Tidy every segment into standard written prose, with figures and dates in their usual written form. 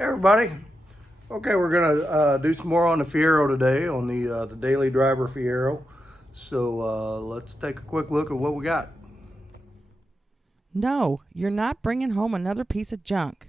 Hey everybody. Okay, we're gonna do some more on the Fiero today, on the Daily Driver Fiero. So let's take a quick look at what we got. No, you're not bringing home another piece of junk.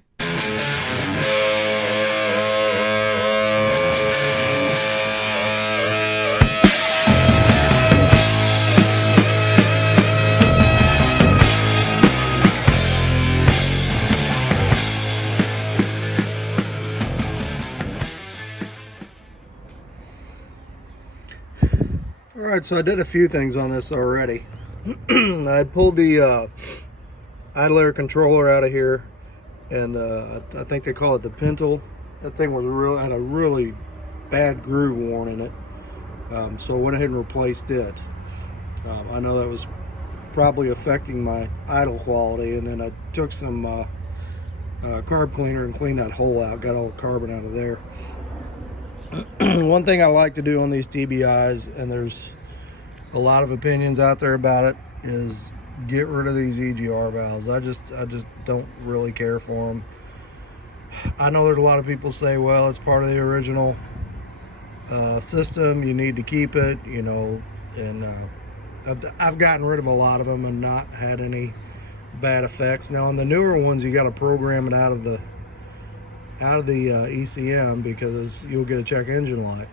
All right, so I did a few things on this already. I pulled the idler controller out of here, and I think they call it the pintle. That thing had a really bad groove worn in it, so I went ahead and replaced it. I know that was probably affecting my idle quality, and then I took some carb cleaner and cleaned that hole out, got all the carbon out of there. One thing I like to do on these TBIs, and there's a lot of opinions out there about it, is get rid of these EGR valves. I just don't really care for them. I know there's a lot of people say, well, it's part of the original system, you need to keep it, you know, and I've gotten rid of a lot of them and not had any bad effects. Now on the newer ones, you got to program it out of the ECM, because you'll get a check engine light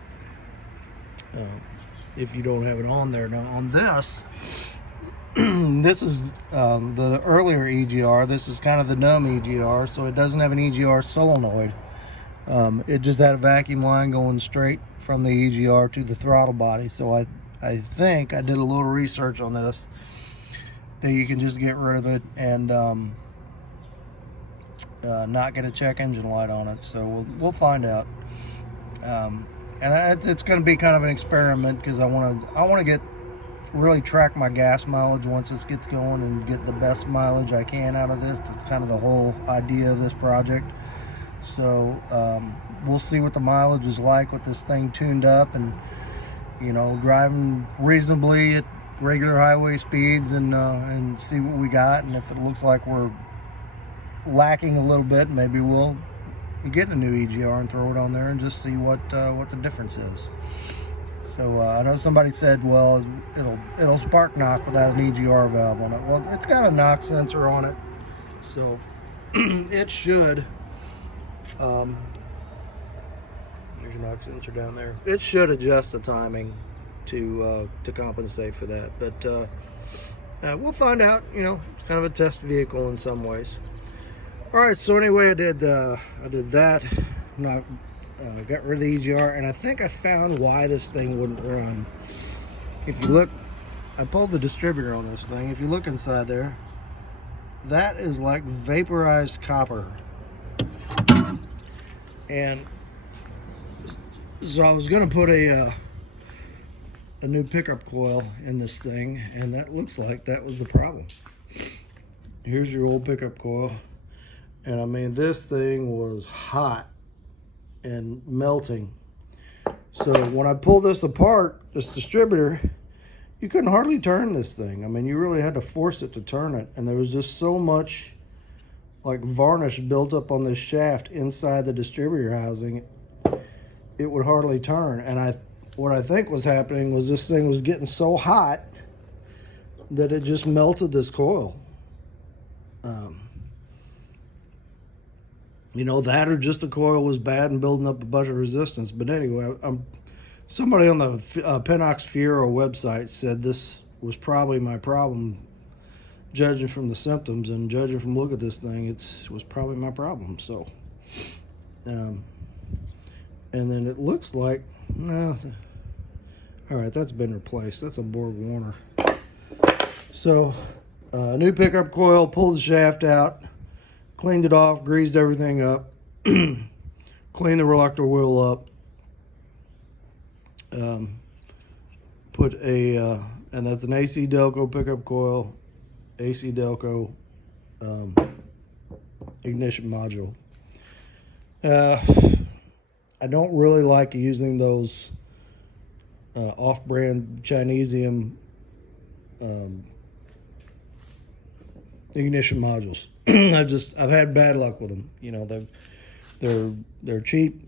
if you don't have it on there. Now on this, this is the earlier EGR. This is kind of the dumb EGR, so it doesn't have an EGR solenoid. It just had a vacuum line going straight from the EGR to the throttle body. So I think I did a little research on this, that you can just get rid of it and not get a check engine light on it. So we'll find out. And it's going to be kind of an experiment, because I want to really track my gas mileage once this gets going and get the best mileage I can out of this. That's kind of the whole idea of this project. So we'll see what the mileage is like with this thing tuned up, and you know, driving reasonably at regular highway speeds, and see what we got. And if it looks like we're lacking a little bit, maybe we'll get a new EGR and throw it on there and just see what the difference is. So I know somebody said, well, it'll spark knock without an EGR valve on it. Well, it's got a knock sensor on it, so it should. There's your knock sensor down there. It should adjust the timing to compensate for that. But we'll find out. You know, it's kind of a test vehicle in some ways. All right. So anyway, I did that. Got rid of the EGR, and I think I found why this thing wouldn't run. If you look, I pulled the distributor on this thing. If you look inside there, that is like vaporized copper. And so I was going to put a new pickup coil in this thing, and that looks like that was the problem. Here's your old pickup coil, and I mean, this thing was hot and melting. So when I pulled this apart, this distributor, you couldn't hardly turn this thing. I mean, you really had to force it to turn it, and there was just so much like varnish built up on this shaft inside the distributor housing, it would hardly turn. And what I think was happening was this thing was getting so hot that it just melted this coil. You know, that, or just the coil was bad and building up a bunch of resistance. But anyway, somebody on the Pennox Fiero website said this was probably my problem, judging from the symptoms and judging from look at this thing. It was probably my problem. So, and then it looks like, no, all right, that's been replaced. That's a Borg Warner. So, new pickup coil, pulled the shaft out, cleaned it off, greased everything up, cleaned the reluctor wheel up, put a, and that's an AC Delco pickup coil, AC Delco ignition module. I don't really like using those off-brand Chinesium ignition modules. I've had bad luck with them. You know, They're cheap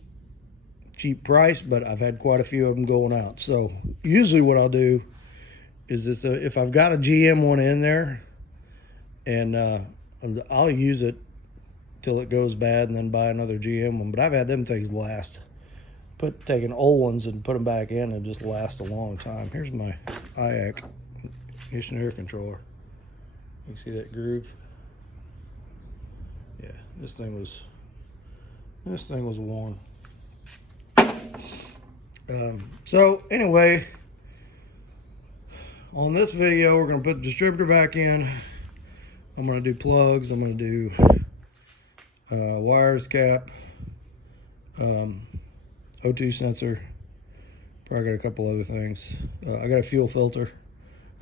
price, but I've had quite a few of them going out. So usually what I'll do is this: if I've got a GM one in there, and I'll use it till it goes bad, and then buy another GM one. But I've had them things last. Taking old ones and put them back in and just last a long time. Here's my IAC ignition air controller. You can see that groove. Yeah, this thing was worn. So anyway, on this video, we're going to put the distributor back in. I'm going to do plugs. I'm going to do wires cap, O2 sensor. Probably got a couple other things. I got a fuel filter.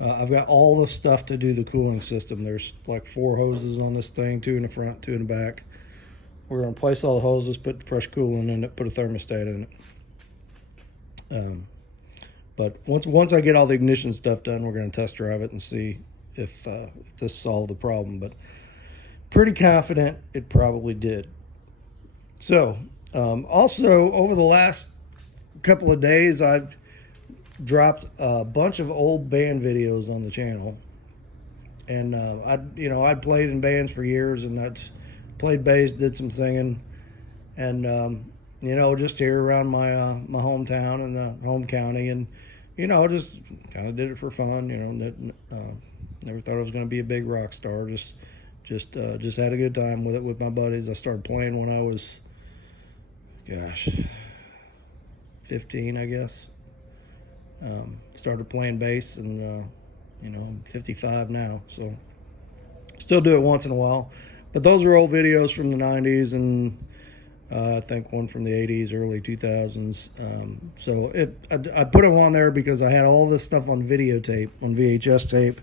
I've got all the stuff to do the cooling system. There's like 4 hoses on this thing, 2 in the front, 2 in the back. We're going to place all the hoses, put fresh coolant in it, put a thermostat in it. But once I get all the ignition stuff done, we're going to test drive it and see if this solved the problem. But pretty confident it probably did. So also over the last couple of days, I've dropped a bunch of old band videos on the channel, and I'd played in bands for years, and I'd played bass, did some singing, and just here around my my hometown and the home county, and just kind of did it for fun. Never thought I was going to be a big rock star. Just had a good time with it with my buddies. I started playing when I was, 15, I guess. Started playing bass, and I'm 55 now, so still do it once in a while. But those are old videos from the 90s, and I think one from the 80s, early 2000s. So I put them on there because I had all this stuff on videotape, on VHS tape,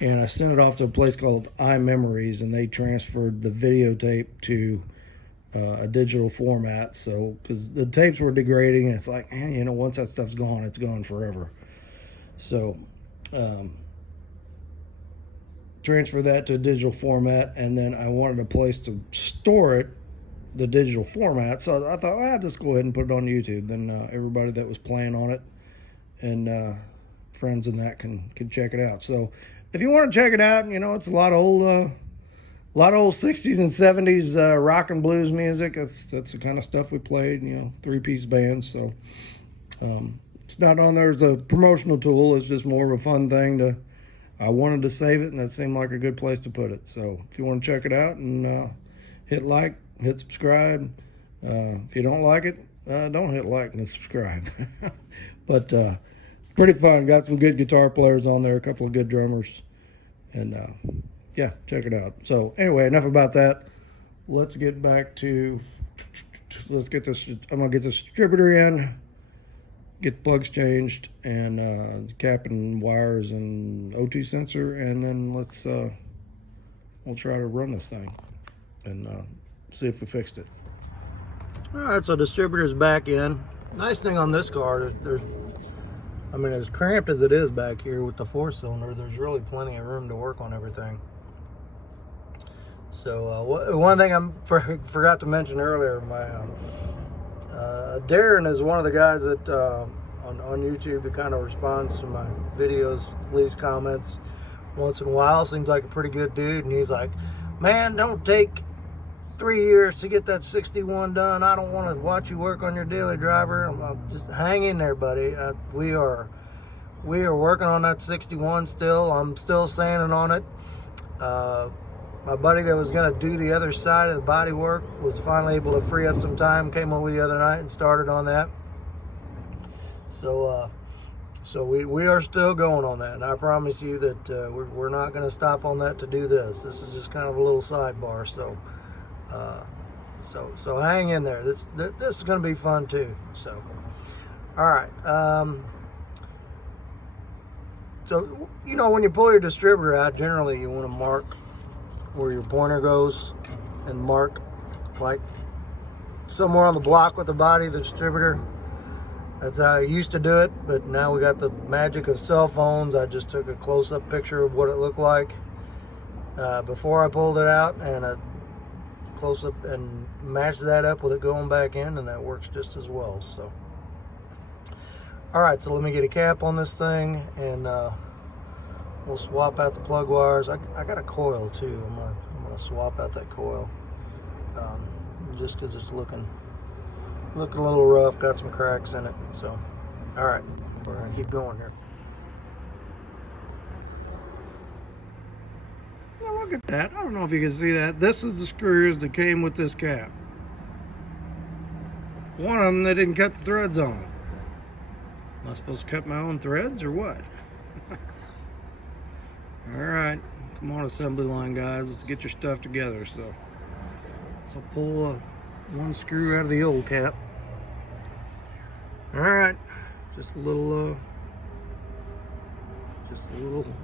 and I sent it off to a place called iMemories, and they transferred the videotape to a digital format. So because the tapes were degrading, and it's like, once that stuff's gone, it's gone forever. So transfer that to a digital format, and then I wanted a place to store it, the digital format. So I thought, I'll just go ahead and put it on YouTube. Then everybody that was playing on it and friends and that can check it out. So if you want to check it out, it's a lot of old 60s and 70s rock and blues music. That's the kind of stuff we played, 3-piece bands. So it's not on there as a promotional tool. It's just more of a fun thing I wanted to save it, and it seemed like a good place to put it. So if you want to check it out, and hit like, hit subscribe. If you don't like it, don't hit like and subscribe. But pretty fun. Got some good guitar players on there, a couple of good drummers, and yeah, check it out. So anyway, enough about that. Let's get back to, I'm gonna get this distributor in, get the plugs changed, and cap and wires and O2 sensor, and then we'll try to run this thing and see if we fixed it. All right, so distributor's back in. Nice thing on this car, as cramped as it is back here with the 4-cylinder, there's really plenty of room to work on everything. So one thing I forgot to mention earlier, Darren is one of the guys that on YouTube that kind of responds to my videos, leaves comments once in a while. Seems like a pretty good dude, and he's like, man, don't take 3 years to get that 61 done. I don't want to watch you work on your daily driver. I'm just hang in there, buddy. We are working on that 61 still. I'm still sanding on it. My buddy that was going to do the other side of the body work was finally able to free up some time, came over the other night and started on that. So we are still going on that, and I promise you that we're not going to stop on that to do this. This is just kind of a little sidebar. So hang in there. This is going to be fun too. So all right. So when you pull your distributor out, generally you want to mark where your pointer goes, and mark like somewhere on the block with the body of the distributor. That's how I used to do it, but now we got the magic of cell phones. I just took a close-up picture of what it looked like before I pulled it out, and close up and match that up with it going back in, and that works just as well. So all right, so let me get a cap on this thing, and we'll swap out the plug wires. I got a coil too. I'm gonna swap out that coil, just because it's looking a little rough, got some cracks in it. So all right, we're gonna keep going here. Now look at that. I don't know if you can see that. This is the screws that came with this cap. One of them, they didn't cut the threads on. Am I supposed to cut my own threads or what? All right, come on, assembly line guys, let's get your stuff together. So pull one screw out of the old cap. All right, just a little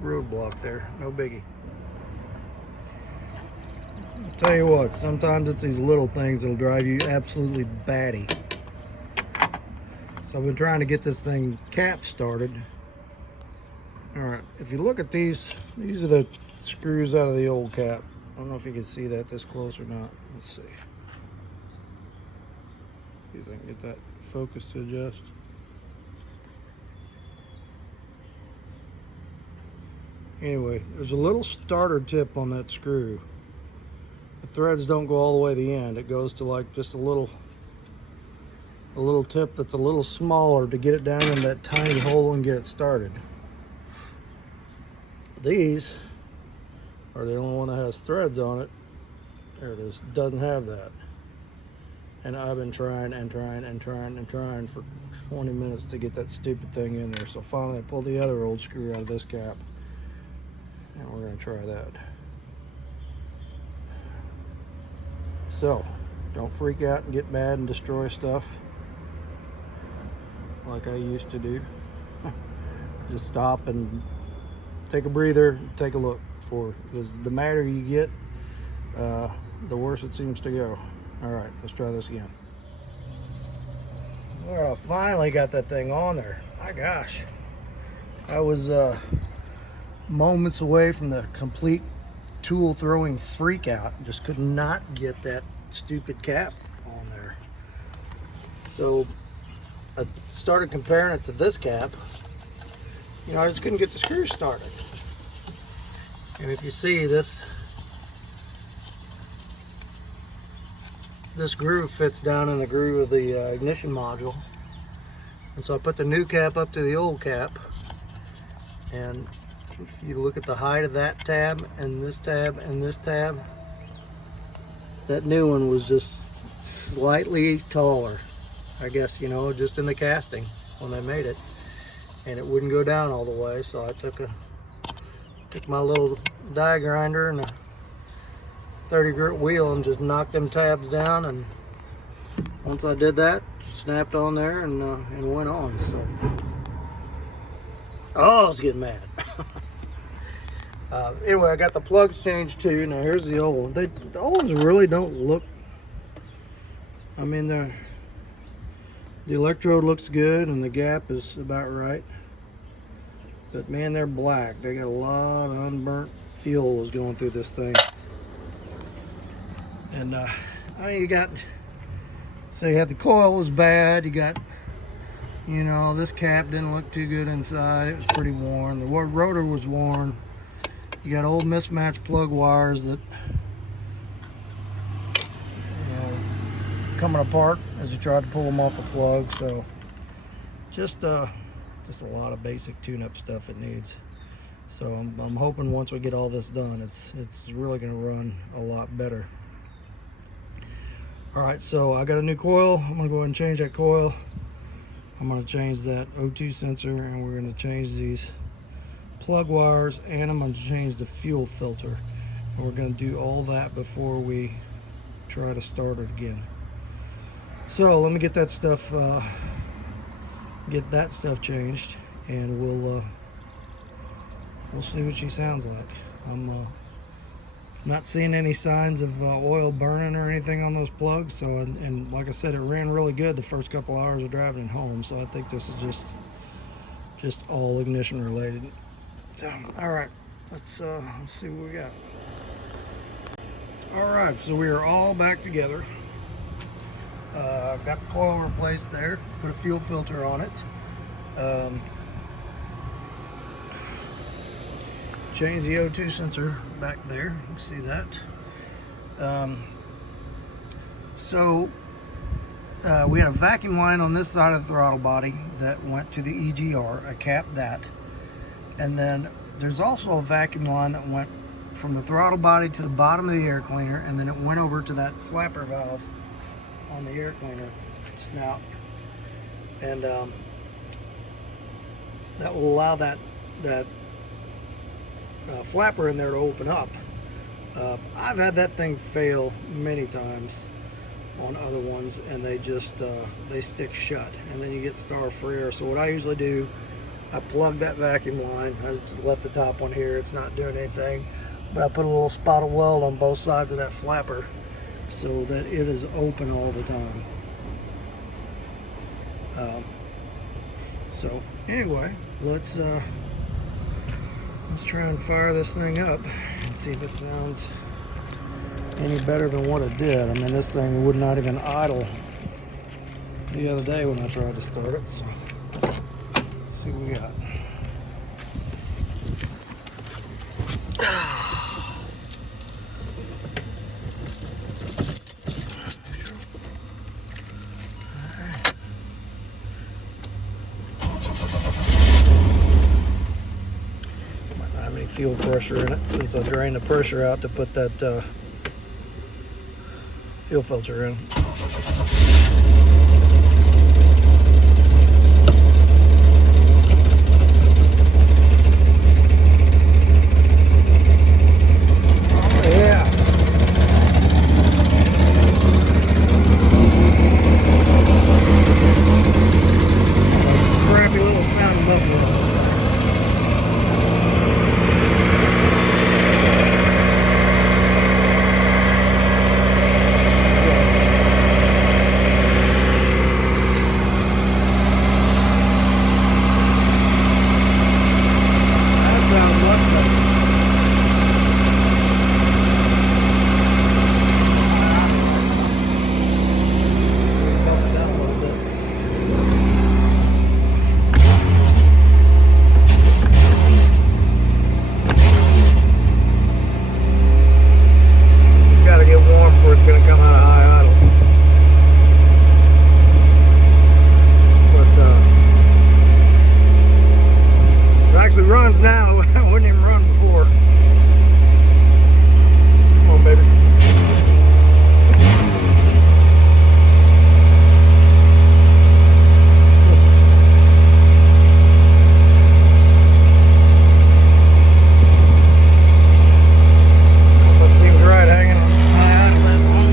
roadblock there, no biggie. I'll tell you what, sometimes it's these little things that'll drive you absolutely batty. So I've been trying to get this thing cap started. All right, if you look at these are the screws out of the old cap. I don't know if you can see that this close or not. Let's see. See if I can get that focus to adjust. Anyway, there's a little starter tip on that screw. The threads don't go all the way to the end. It goes to like just a little tip that's a little smaller to get it down in that tiny hole and get it started. These are the only one that has threads on it. There it is. Doesn't have that. And I've been trying for 20 minutes to get that stupid thing in there. So finally I pulled the other old screw out of this cap, and we're going to try that. So don't freak out and get mad and destroy stuff like I used to do. Just stop and take a breather, take a look, because the madder you get, the worse it seems to go. All right, let's try this again. Well, I finally got that thing on there. My gosh, I was moments away from the complete tool throwing freak out. Just could not get that stupid cap on there. So I started comparing it to this cap. You know, I just couldn't get the screws started. And if you see this groove fits down in the groove of the ignition module. And so I put the new cap up to the old cap, and if you look at the height of that tab and this tab and this tab, that new one was just slightly taller. I guess, you know, just in the casting when I made it, and it wouldn't go down all the way. So I took my little die grinder and a 30 grit wheel and just knocked them tabs down, and once I did that, snapped on there and went on. So I was getting mad. Anyway, I got the plugs changed too. Now here's the old one. The old ones really don't look, I mean, the electrode looks good and the gap is about right, but man, they're black. They got a lot of unburnt fuel was going through this thing. And I mean, you got, so you had the coil was bad, you got, you know, this cap didn't look too good inside. It was pretty worn. The rotor was worn. You got old mismatched plug wires that, you know, coming apart as you try to pull them off the plug. So just a lot of basic tune-up stuff it needs. So I'm hoping once we get all this done, it's really going to run a lot better. All right, so I got a new coil. I'm going to go ahead and change that coil. I'm going to change that O2 sensor, and we're going to change these plug wires, and I'm going to change the fuel filter. And we're going to do all that before we try to start it again. So let me get that stuff changed, and we'll see what she sounds like. I'm not seeing any signs of oil burning or anything on those plugs. So and like I said, it ran really good the first couple hours of driving it home. So I think this is just all ignition related. So, all right, let's see what we got. Alright, so we are all back together. Got the coil replaced there, put a fuel filter on it. Changed the O2 sensor back there, you can see that. We had a vacuum line on this side of the throttle body that went to the EGR. I capped that. And then there's also a vacuum line that went from the throttle body to the bottom of the air cleaner, and then it went over to that flapper valve on the air cleaner snout. And that will allow that flapper in there to open up. I've had that thing fail many times on other ones, and they just they stick shut, and then you get star free air. So what I usually do, I plug that vacuum line. I just left the top one here, it's not doing anything, but I put a little spot of weld on both sides of that flapper so that it is open all the time. So anyway, let's try and fire this thing up and see if it sounds any better than what it did. I mean, this thing would not even idle the other day when I tried to start it. So let's see what we got. Might not have any fuel pressure in it since I drained the pressure out to put that fuel filter in. It's going to come out of high idle, but it actually runs now. It wouldn't even run before. Come on, baby. That seems right, hanging on high idle that long.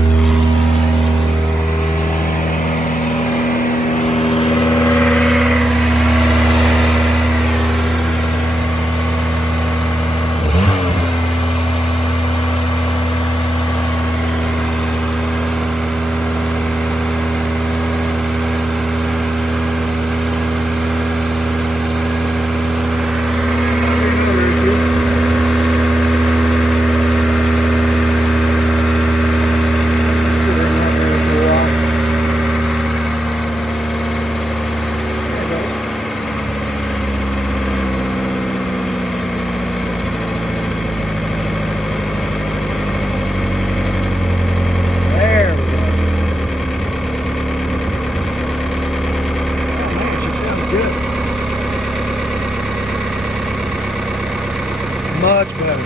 Much better.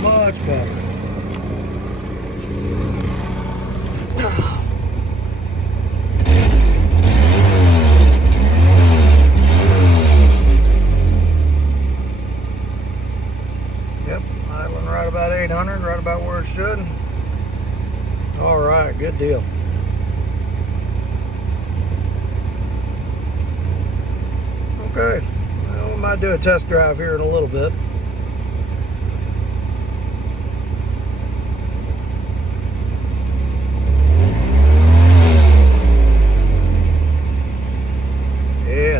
Much better. Yep, idling right about 800, right about where it should. All right, good deal. Okay, well, we might do a test drive here in a little bit.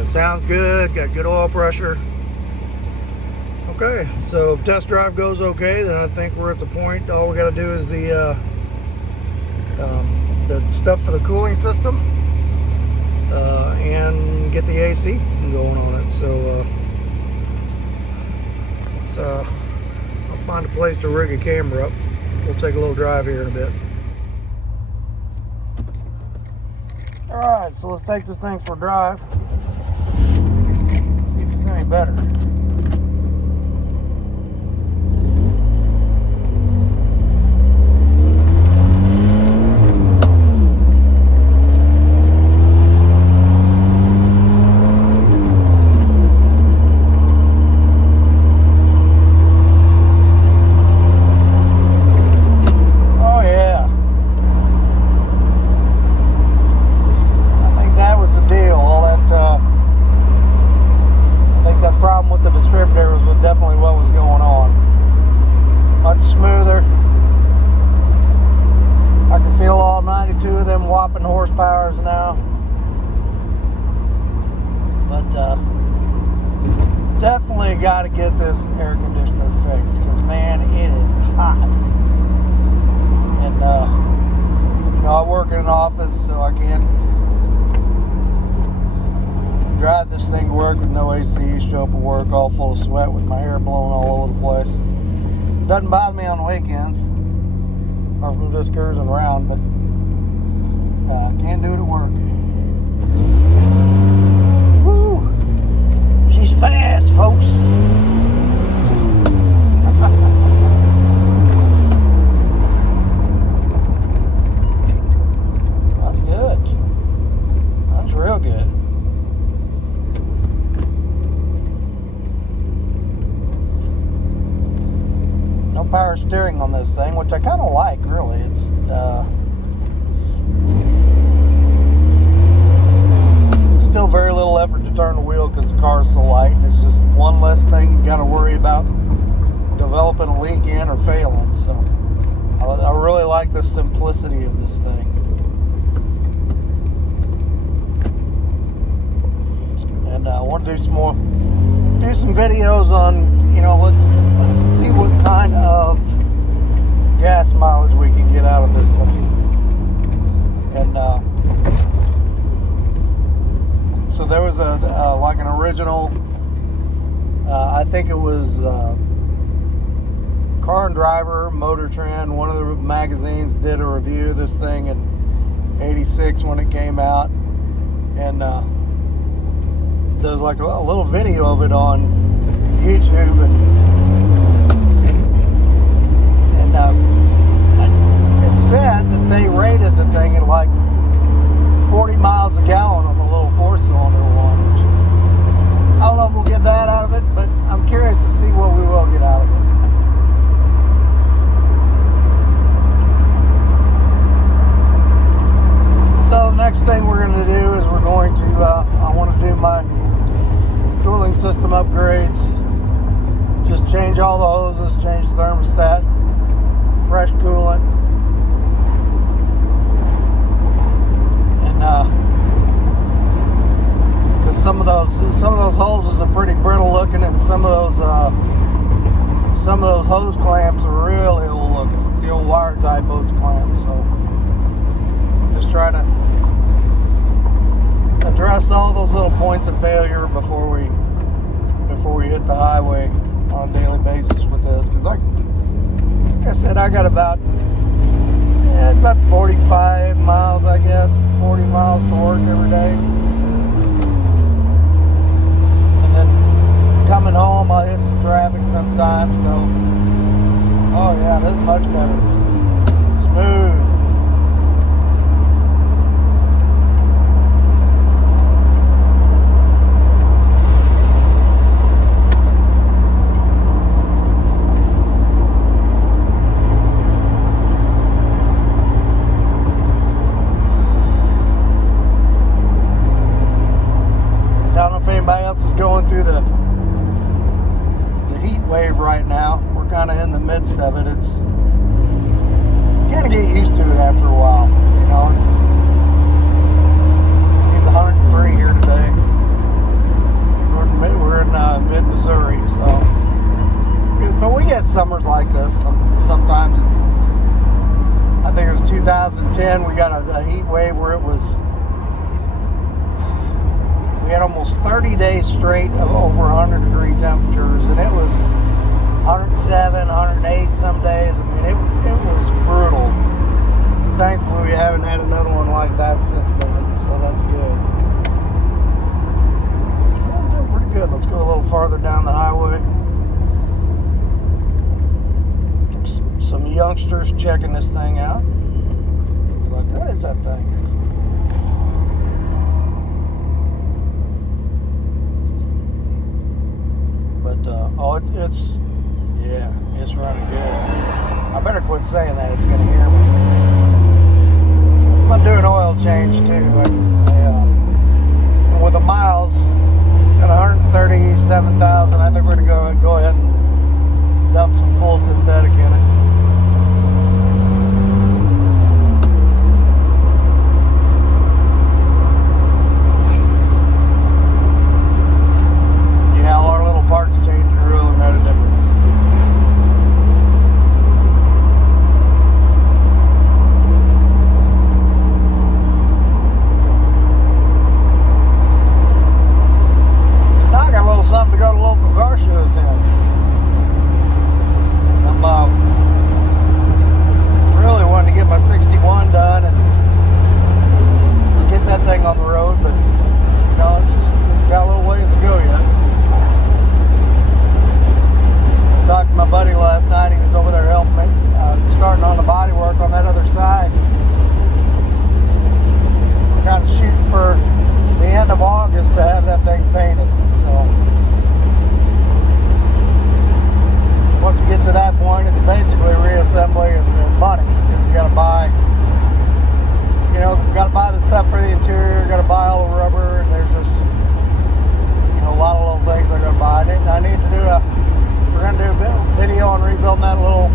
sounds good. Got good oil pressure. Okay, so if test drive goes okay, then I think we're at the point. All we got to do is the stuff for the cooling system and get the AC going on it. So I'll find a place to rig a camera up. We'll take a little drive here in a bit. All right, so let's take this thing for a drive. See if it's any better. The distributor was definitely what was going on. Much smoother. I can feel all 92 of them whopping horsepowers now. But definitely got to get this air conditioner fixed, because man, it is hot. And I work in an office, so I can't drive this thing to work with no AC, show up at work all full of sweat with my hair blowing all over the place. Doesn't bother me on weekends or from just cruising around, but can't do it at work. Woo! She's fast, folks. That's good. That's real good. Power steering on this thing, which I kind of like, really. It's still very little effort to turn the wheel because the car is so light, and it's just one less thing you got to worry about developing a leak in or failing. So I really like the simplicity of this thing. And I want to do some videos on, let's see what kind of gas mileage we can get out of this thing. And so there was like an original, I think it was Car and Driver, Motor Trend, one of the magazines did a review of this thing in '86 when it came out, and there's like a little video of it on YouTube, and it said that they rated the thing at like 40 miles a gallon on the little 4-cylinder one. Which, I don't know if we'll get that out of it, but I'm curious to see what we will get out of it. So the next thing we're going to do is we're going to, I want to do my cooling system upgrades. Just change all the hoses, change the thermostat, fresh coolant, and because some of those hoses are pretty brittle looking, and some of those hose clamps are really old looking. It's the old wire type hose clamps. So just try to address all those little points of failure before we hit the highway on a daily basis with this, because like I said, I got about 45 miles, I guess, 40 miles to work every day, and then coming home I'll hit some traffic sometimes. So oh yeah, this is much better. Smooth. Going through the heat wave right now. We're kind of in the midst of it. It's you kind of get used to it after a while. It's 103 here today. summers like this. Sometimes it's, I think it was 2010, we got a heat wave where we had almost 30 days straight of over 100 degree temperatures, and it was 107, 108 some days. I mean, it was brutal. Thankfully, we haven't had another one like that since then, so that's good. It's really pretty good. Let's go a little farther down the highway. Some youngsters checking this thing out. Like, what is that thing? But it's running good. I better quit saying that. It's gonna hear me. I'm doing oil change too. And with the miles, it's got 137,000. I think we're gonna go ahead and dump some full synthetic in it. Yeah, all our little parts changing really made a difference. Now I got a little something to go to local car shows in. I'm really wanting to get my 61 done and get that thing on the road, but you know, it's got a little ways to go yet. I talked to my buddy last night. He was over there helping me, starting on the body work on that other side. We're kind of shooting for the end of August to have that thing painted. So once we get to that point, it's basically reassembly and money, because you got to buy, you know, got to buy the stuff for the interior, got to buy all the rubber, and there's just, you know, a lot of little things I got to buy. I need to do we're going to do a video on rebuilding that little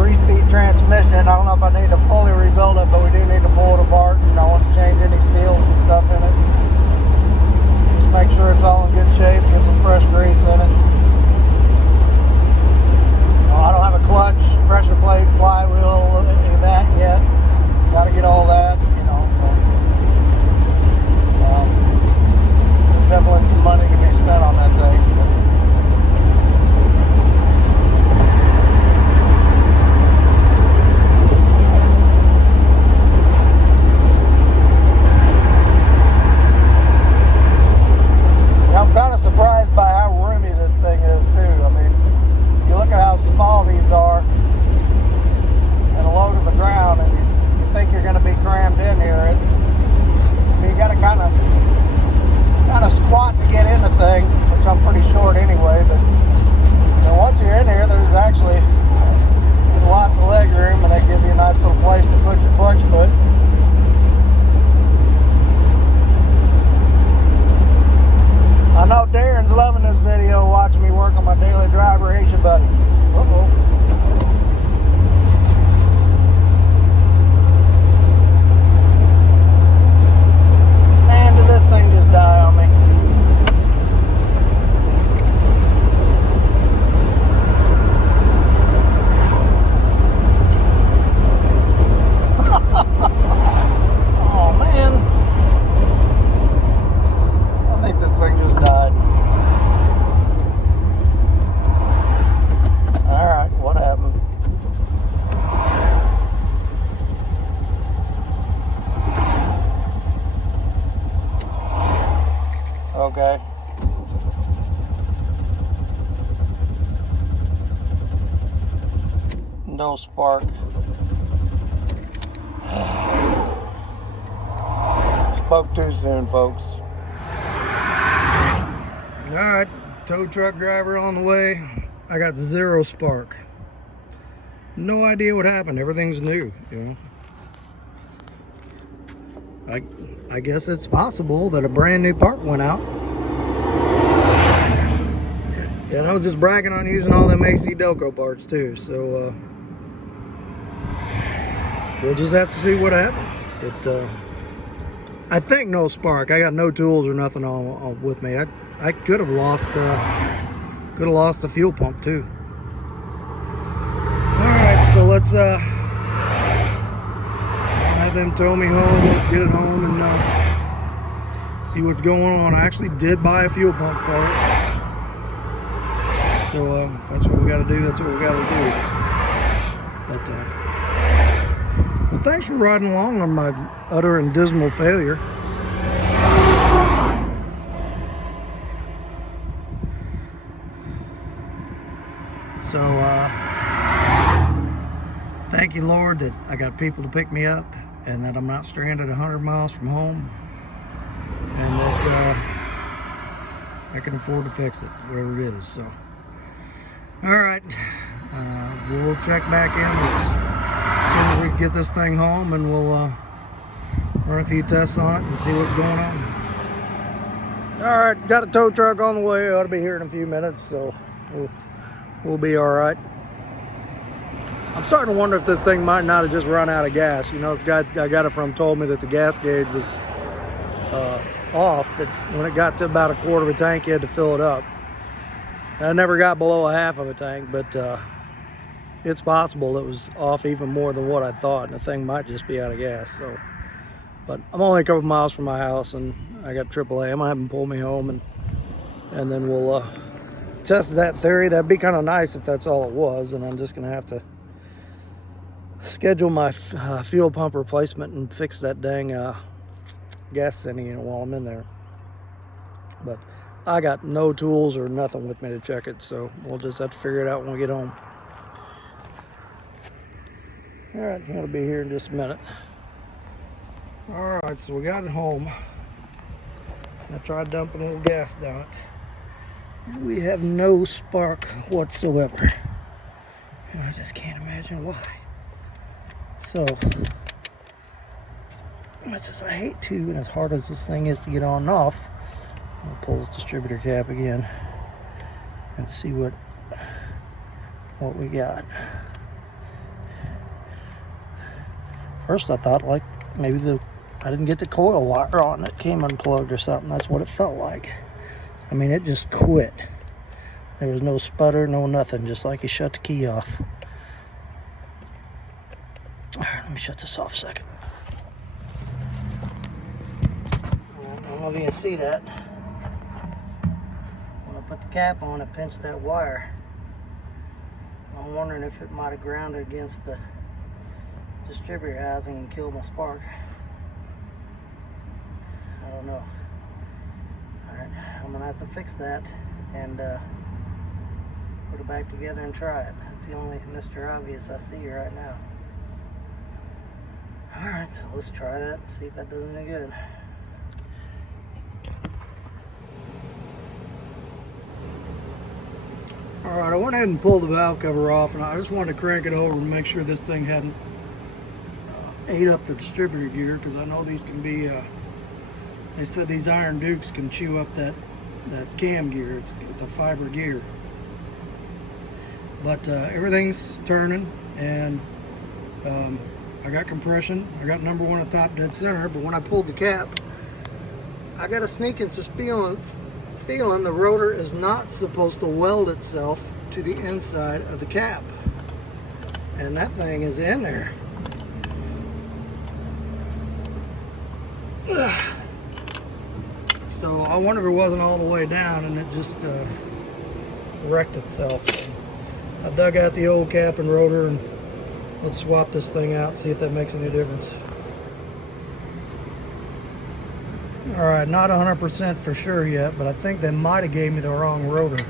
3-speed transmission. I don't know if I need to fully rebuild it, but we do need to pull it apart, and I want to change any seals and stuff in it. Just make sure it's all in good shape, get some fresh grease in it. I don't have a clutch, pressure plate, flywheel, any of that yet. Got to get all that, you know, so there's definitely some money to be spent on that thing. I'm kind of surprised by how roomy this thing is too. I mean, you look at how small these are and low to the ground, and you think you're going to be crammed in here. I mean, you got to kind of squat to get in the thing, which I'm pretty short anyway. But you know, once you're in here, there's actually lots of leg room, and they give you a nice little place to put your clutch foot. I know Darren's loving this video, watching me work on my daily driver. Ain't you, buddy? Uh-oh. Man, did this thing just die on me? Oh, man. I think this thing just died. Alright, what happened? Okay. No spark. Spoke too soon, folks. Alright, tow truck driver on the way. I got 0 spark. No idea what happened. Everything's new, you know. I guess it's possible that a brand new part went out. And I was just bragging on using all them AC Delco parts too, so we'll just have to see what happened. I think no spark. I got no tools or nothing on with me. I could have lost the fuel pump too. so let's have them tow me home. Let's get it home and see what's going on. I actually did buy a fuel pump for it. So if that's what we got to do, that's what we got to do. But well, thanks for riding along on my utter and dismal failure. So thank you, Lord, that I got people to pick me up and that I'm not stranded 100 miles from home, and that I can afford to fix it, whatever it is. So all right, we'll check back in as soon as we get this thing home, and we'll run a few tests on it and see what's going on. All right, got a tow truck on the way. Ought to be here in a few minutes, so we'll be all right. I'm starting to wonder if this thing might not have just run out of gas. You know, this guy I got it from told me that the gas gauge was off, that when it got to about a quarter of a tank, you had to fill it up. I never got below a half of a tank, but it's possible it was off even more than what I thought, and the thing might just be out of gas. So, but I'm only a couple miles from my house, and I got AAA. I'm gonna have them pull me home, and then we'll test that theory. That'd be kind of nice if that's all it was, and I'm just gonna have to schedule my fuel pump replacement and fix that dang gas sending unit while I'm in there. But I got no tools or nothing with me to check it, so we'll just have to figure it out when we get home. All right, I'll be here in just a minute. All right, so we got it home. I tried dumping a little gas down it. We have no spark whatsoever. And I just can't imagine why. So, much as I hate to, and as hard as this thing is to get on and off, I'll pull this distributor cap again and see what we got. First I thought like maybe I didn't get the coil wire on it, came unplugged or something. That's what it felt like. I mean, it just quit. There was no sputter, no nothing, just like you shut the key off. All right, let me shut this off a second. I don't know if you can see that. When I put the cap on, it pinched that wire. I'm wondering if it might have grounded against the distributor housing and killed my spark. I don't know. Alright, I'm gonna have to fix that and put it back together and try it. That's the only Mr. Obvious I see right now. Alright, so let's try that and see if that does any good. Alright, I went ahead and pulled the valve cover off, and I just wanted to crank it over and make sure this thing hadn't ate up the distributor gear, because I know these can be they said these iron dukes can chew up that cam gear. It's a fiber gear, but everything's turning, and I got compression. I got number one at top dead center, but when I pulled the cap, I got a sneaking feeling the rotor is not supposed to weld itself to the inside of the cap, and that thing is in there. So I wonder if it wasn't all the way down and it just wrecked itself. So I dug out the old cap and rotor, and let's swap this thing out and see if that makes any difference. Alright, not 100% for sure yet, but I think they might have gave me the wrong rotor.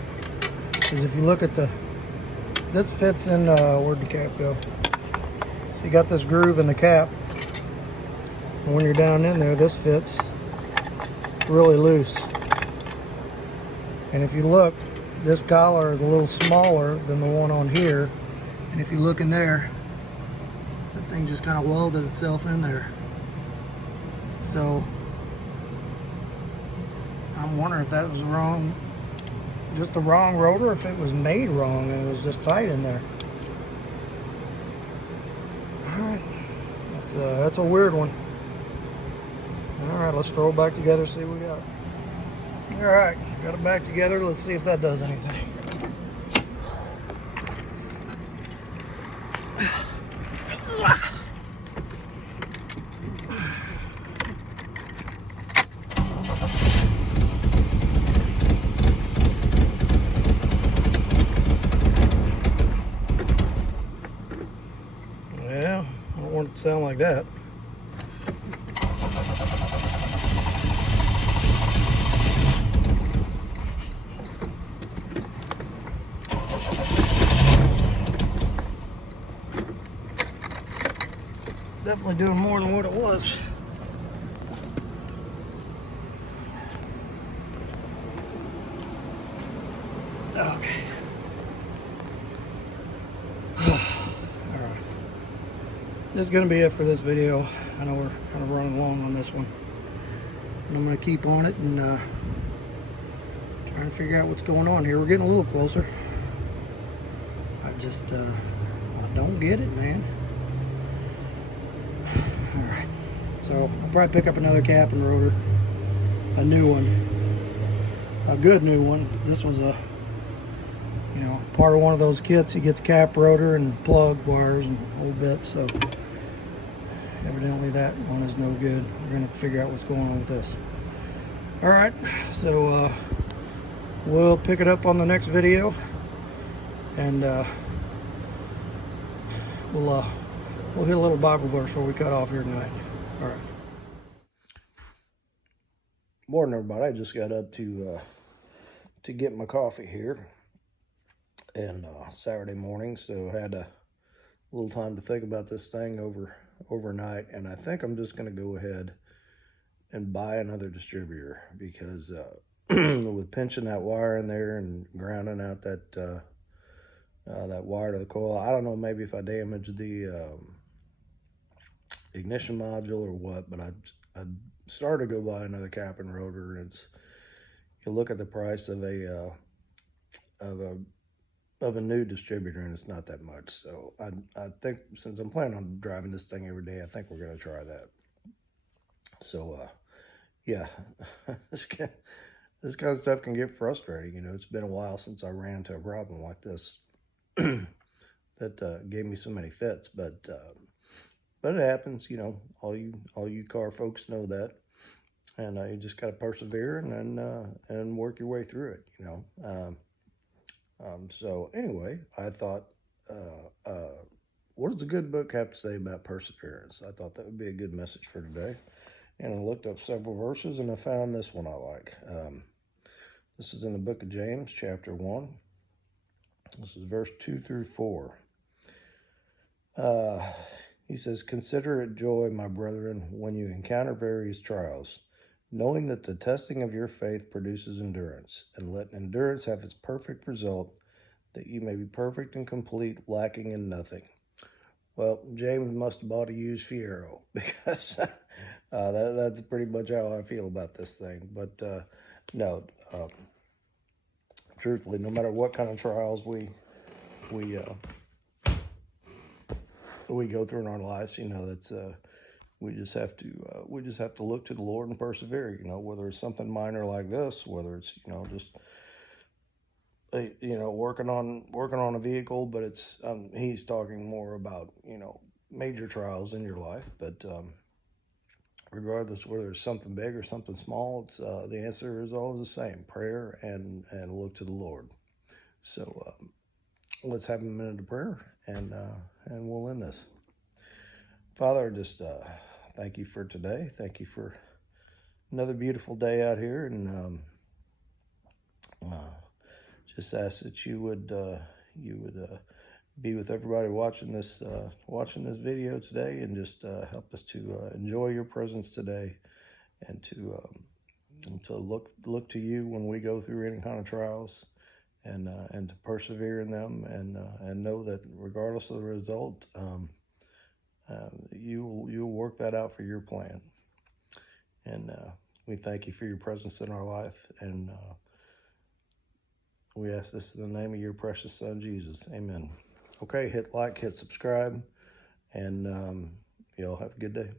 Because if you look at this fits in, where'd the cap go? So you got this groove in the cap, and when you're down in there, this fits really loose. And if you look, this collar is a little smaller than the one on here, and if you look in there, that thing just kind of welded itself in there. So I'm wondering if that was wrong, just the wrong rotor, or if it was made wrong and it was just tight in there. Alright, that's a weird one. Alright, let's throw it back together, see what we got. Alright, got it back together. Let's see if that does anything. Yeah, I don't want it to sound like that. Definitely doing more than what it was. Okay. Alright. This is going to be it for this video. I know we're kind of running long on this one. And I'm going to keep on it and trying to figure out what's going on here. We're getting a little closer. I just, I don't get it, man. Alright. So, I'll probably pick up another cap and rotor. A new one. A good new one. This was a, you know, part of one of those kits. You get the cap, rotor, and plug wires and a whole bit. So evidently that one is no good. We're gonna figure out what's going on with this. All right, so we'll pick it up on the next video, and we'll hit a little Bible verse before we cut off here tonight. All right. Morning, everybody. I just got up to get my coffee here, and Saturday morning, so I had a little time to think about this thing overnight, and I think I'm just going to go ahead and buy another distributor, because with pinching that wire in there and grounding out that that wire to the coil, I don't know, maybe if I damaged the ignition module or what, but I started to go buy another cap and rotor, and you look at the price of a new distributor, and it's not that much. So I think, since I'm planning on driving this thing every day, I think we're going to try that. So yeah, this kind of stuff can get frustrating. You know, it's been a while since I ran into a problem like this that gave me so many fits, but it happens. You know, all you car folks know that, and you just got to persevere and work your way through it. You know. So anyway, I thought, what does the good book have to say about perseverance? I thought that would be a good message for today. And I looked up several verses, and I found this one I like. This is in the book of James, chapter 1. This is verse 2 through 4. He says, "Consider it joy, my brethren, when you encounter various trials, knowing that the testing of your faith produces endurance, and let endurance have its perfect result, that you may be perfect and complete, lacking in nothing." Well, James must have bought a used Fiero, because that's pretty much how I feel about this thing. But no, truthfully, no matter what kind of trials we go through in our lives, you know, that's we just have to look to the Lord and persevere. You know, whether it's something minor like this, whether it's, you know, just you know, working on a vehicle, but it's he's talking more about, you know, major trials in your life. But regardless whether it's something big or something small, it's the answer is always the same: prayer and look to the Lord. So let's have a minute of prayer, and we'll end this. Father, just thank you for today. Thank you for another beautiful day out here, and just ask that you would be with everybody watching this video today, and just help us to enjoy your presence today, and to look to you when we go through any kind of trials, and to persevere in them, and know that regardless of the result, you'll work that out for your plan. And we thank you for your presence in our life, and we ask this in the name of your precious Son, Jesus. Amen. Okay, hit like, hit subscribe, and y'all have a good day.